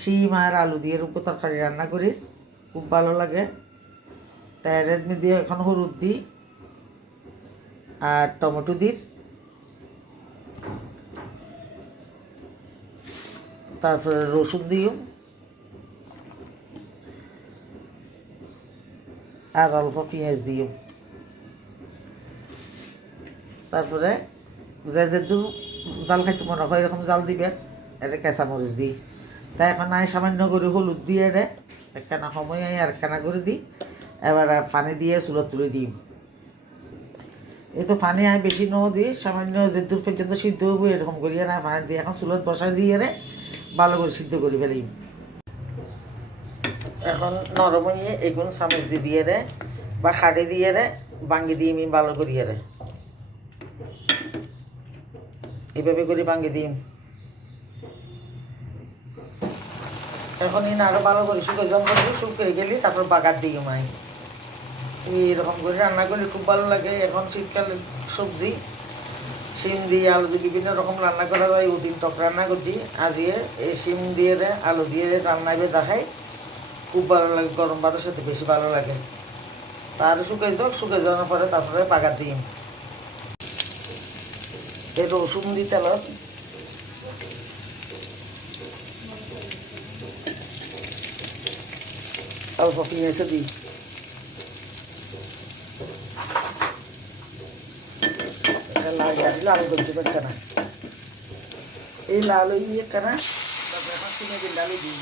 শিম আর আলু দিয়ে রূপো তরকারি রান্না করি, খুব ভালো লাগে। তাই রেডমি দিয়ে এখন হলুদ দিই আর টমেটো দিই, তারপরে রসুন দিও আর অল্প পেঁয়াজ দিও। তারপরে যে যেহেতু জাল খাইতে মনে হয় এরকম জাল দিবে, এটা কাঁচামরিচ দিই। তাই এখন আমি সামান্য করে হলুদ দিয়ে রে একখানা সময় আর একখানা করে দিই। এবার পানি দিয়ে চুলত তুলে দিই। এই তো পানি আমি বেশি ন দিই, সামান্য যে দূর পর্যন্ত সিদ্ধ হবো এরকম করিয়ে না পানি দিয়ে এখন চুলত বসাই দিয়ে রে ভালো করে সিদ্ধ করে ফেলি। এখন নরম হয়ে এগুন চামচ দিয়ে রে বা খাড়ি দিয়ে রে ভাঙ্গি দিয়ে আমি ভালো করিয়ে রে এইভাবে করে ভাঙ্গি দিই। এখন ইন আরো ভালো করে শুকিয়ে জম করবো, শুকিয়ে গেলে তারপর বাগার দিই মাই। এইরকম করে রান্না করলে খুব ভালো লাগে। এখন শীতকালে সবজি শিম দিয়ে আলু দিয়ে বিভিন্ন রকম রান্না করা যায়। ওদিন টক রান্না করছি, আজিয়ে এই শিম দিয়ে আলু দিয়ে রান্নাবে দেখাই, খুব ভালো লাগে। গরম ভাতের সাথে বেশি ভালো লাগে। তার শুকিয়ে যাক, শুকিয়ে যাওয়ার পরে তারপরে বাগার দিই। এই রসুন দিই তেলত, অল্প পেঁয়াজ দিই, লাল দিলে আলু ধরতে পারছে না। এই লাল হয়ে কেনা এখন চিনে দিন ডালি দিই।